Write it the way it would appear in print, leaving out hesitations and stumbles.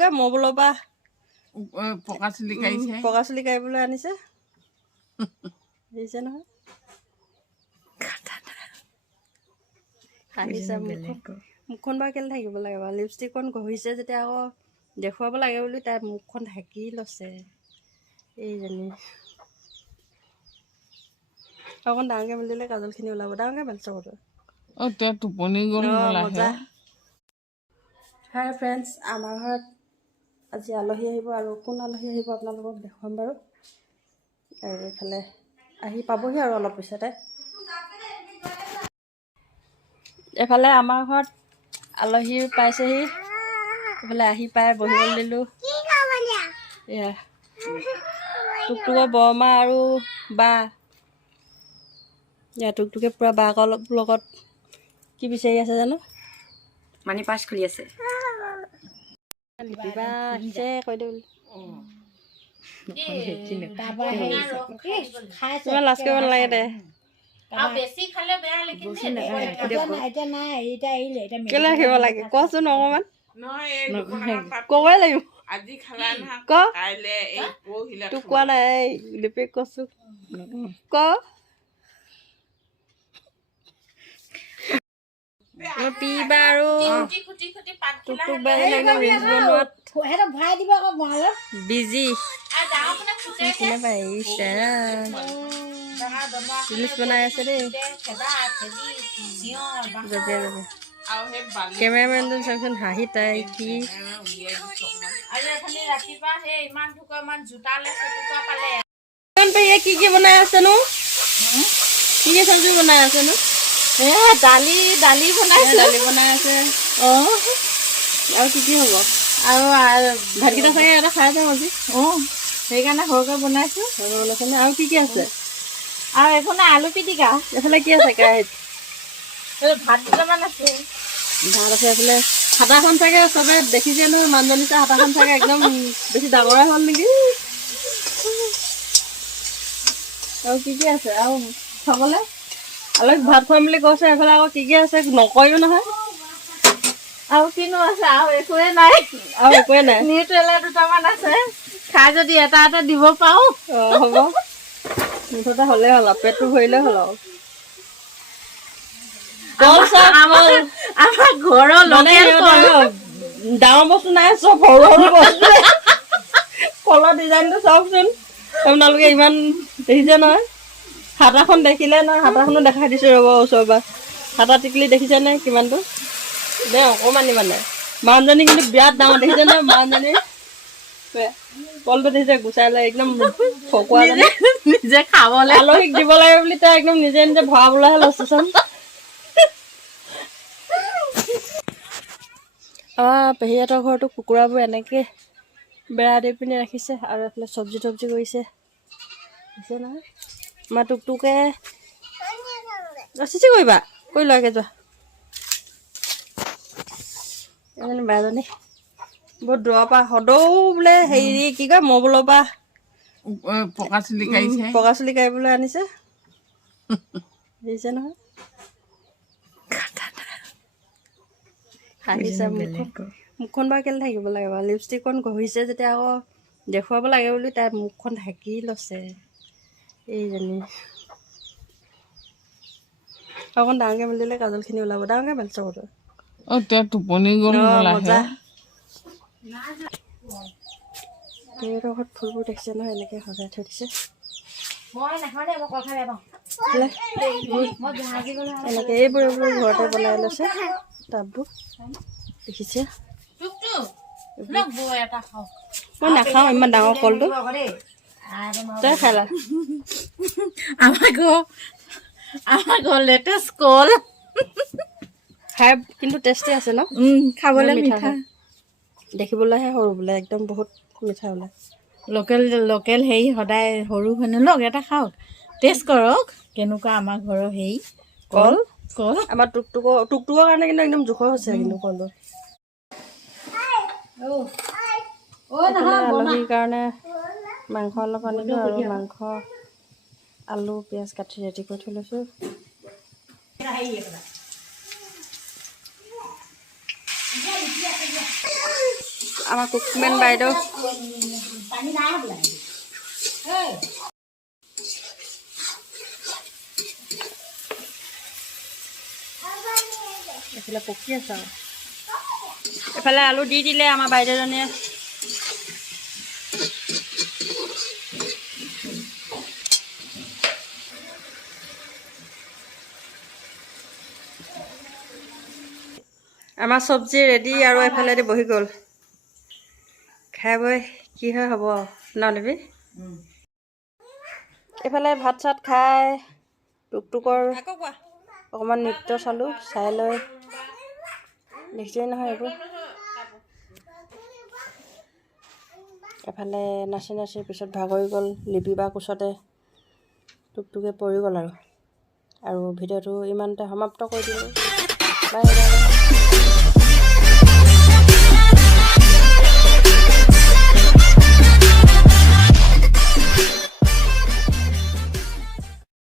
কয় মবলৰ পৰা পকা চিলিকাইছে পকা চুলি কাঢ়িবলৈ আনিছে দেখিছে নহয় হাঁহিছে মুখখন বাৰু কেলে থাকিব লাগে বাৰু লিপষ্টিকখন ঘঁহিছে যেতিয়া আকৌ দেখুৱাব লাগে বুলি তাই মুখখন ঢাকি লৈছে এইজনী অকণ ডাঙৰকৈ মেলিলে কাজলখিনি ওলাব ডাঙৰকৈ মেলিছ কতো এতিয়া টোপনি গ'ল মজা হাই ফ্ৰেণ্ডছ আমাৰ ঘৰত আজি আলহী আহিব আৰু কোন আলহী আহিব আপোনালোকক দেখুৱাম বাৰু আৰু এইফালে আহি পাবহি আৰু অলপ পিছতে এফালে আমাৰ ঘৰত আলহী পাইছেহি এইফালে আহি পাই বহিবলৈ দিলোঁ এয়া টুকটুকৰ বৰমা আৰু বা এয়া টুকটুকে পূৰা বাকৰ লগত কি বিচাৰি আছে জানো মানি পাছ খুলি আছে কিবা আহিছে কৈ দিওঁ ইমান লাজ কৰিব নালাগে দে কেলে ৰাখিব লাগে কচোন অকণমান ক'বই লাগিব আজি খালা নহয় ক কাইলে এই পৰহিলে তোক কোৱা নাই দীপেক কৈছো ক পিবা আৰু টুকটুক বাই একদম ৰিলচ বনোৱাত বিজি কোনে পাৰিছে ৰিলচ বনাই আছে দেই যেতিয়া যাব আৰু সেই বালি কেমেৰামেনজন চাওকচোন হাঁহি তাই কি কি কি বনাই আছেনো কি কি চব্জি বনাই আছেনো দালি বনাইছে দালি বনাই আছে আৰু কি কি হ'ব আৰু ভাতকেইটা চাগে এটা খাই যাম আজি সেইকাৰণে সৰহকৈ বনাইছো আৰু কি কি আছে আৰু এইখনে আলু পিটিকা এইফালে কি আছে কেৰাহীত ভাত দুটামান আছে ভাত আছে এইফালে হাতাখন চাগে চবে দেখিছে নহয় মানুহজনী চাই হাতাখন চাগে একদম বেছি ডাঙৰে হ'ল নেকি আৰু কি কি আছে আৰু খাবলৈ আলহীক ভাত খুৱাম বুলি কৈছে এইফালে আকৌ কি কি আছে নকয়ো নহয় আৰু কিনো আছে আৰু একোৱে নাই আৰু একোৱে নাই নিউট্ৰেলা দুটামান আছে খাই যদি এটা এটা দিব পাৰো হ'ব মুঠতে হ'লে হ'ল আৰু পেটটো ভৰিলে হ'ল আৰু কল চব আমাৰ ঘৰৰ লোকেল কল ডাঙৰ বস্তু নাই চব সৰু সৰু বস্তু কলৰ ডিজাইনটো চাওকচোন আপোনালোকে ইমান দেখিছে নহয় হাতাখন দেখিলে নহয় হাতাখনো দেখাই দিছোঁ ৰ'ব ওচৰৰ পৰা হাতা টিকলি দেখিছেনে কিমানটো দে অকণমানি মানে মানুহজনী কিন্তু বিৰাট ডাঙৰ দেখিছে নহয় মানুহজনী কলটো দেখিছে গুচাই লৈ একদম ফকুৱা নিজে খাবলৈ আলহীক দিব লাগে বুলি তাই একদম নিজে নিজে ভৰাবলৈহে লৈছেচোন আমাৰ পেহীহঁতৰ ঘৰতো কুকুৰাবোৰ এনেকৈ বেৰা দি পিনি ৰাখিছে আৰু এইফালে চব্জি তব্জি কৰিছে দিছে নহয় আমাৰ টুকটুকে চিচি কৰিবা কৰি লোৱাগে যোৱা এজনী বাইজনী বহুত দূৰৰ পৰা সদৌ বোলে হেৰি কি কয় মবলৰ পৰা পকা চিলিকাইছে পকা চুলি কাঢ়িবলৈ আনিছে দেখিছে নহয় হাঁহিছে মুখখন বাৰু কেলে থাকিব লাগে বাৰু লিপষ্টিকখন ঘঁহিছে যেতিয়া আকৌ দেখুৱাব লাগে বুলি তাই মুখখন ঢাকি লৈছে এইজনী অকণ ডাঙৰকৈ মেলিলে কাজলখিনি ওলাব ডাঙৰকৈ মেলিছ কতো এতিয়া টোপনি গ'ল মজা পেহীহঁতৰ ঘৰত ফুলবোৰ দেখিছে নহয় এনেকৈ সজাই থৈ দিছে এনেকৈ এইবোৰ ঘৰতে বনাই লৈছে টাববোৰ দেখিছে মই নাখাওঁ ইমান ডাঙৰ কলটো তই খালা আমাৰ ঘৰ লেটেষ্ট কল খাই কিন্তু টেষ্টি আছে ন খাবলৈ মিঠা দেখিবলৈহে সৰু বোলে একদম বহুত মিঠা ওলায় লোকেল হেৰি সদায় সৰু হয়নে লওক এটা খাওক টেষ্ট কৰক কেনেকুৱা আমাৰ ঘৰৰ হেৰি কল কল আমাৰ টুকটুকৰ কাৰণে কিন্তু একদম জোখৰ হৈছে কিন্তু কলটো আলহীৰ কাৰণে মাংস অলপ আনিলোঁ আৰু মাংস আলু পিঁয়াজ কাটি ৰেডি কৰি থৈ লৈছোঁ আমাৰ কুকমেন বাইদেউ এইফালে পকি আছে আৰু এইফালে আলু দি দিলে আমাৰ বাইদেউজনীয়ে। আমাৰ চব্জি ৰেডি আৰু এফালেদি বহি গ'ল। খাই বৈ কি হয় হ'ব ন দিবি। এইফালে ভাত চাত খাই টুকটুকৰ অকণমান নৃত্য চালোঁ, চাই লৈ দেখিছেই নহয় এইবোৰ। এফালে নাচি নাচি পিছত ভাগৰি গ'ল, লিপি বা কোচতে টুকটুকে পৰি গ'ল আৰু ভিডিঅ'টো ইমানতে সমাপ্ত কৰি দিলোঁ। Bye bye.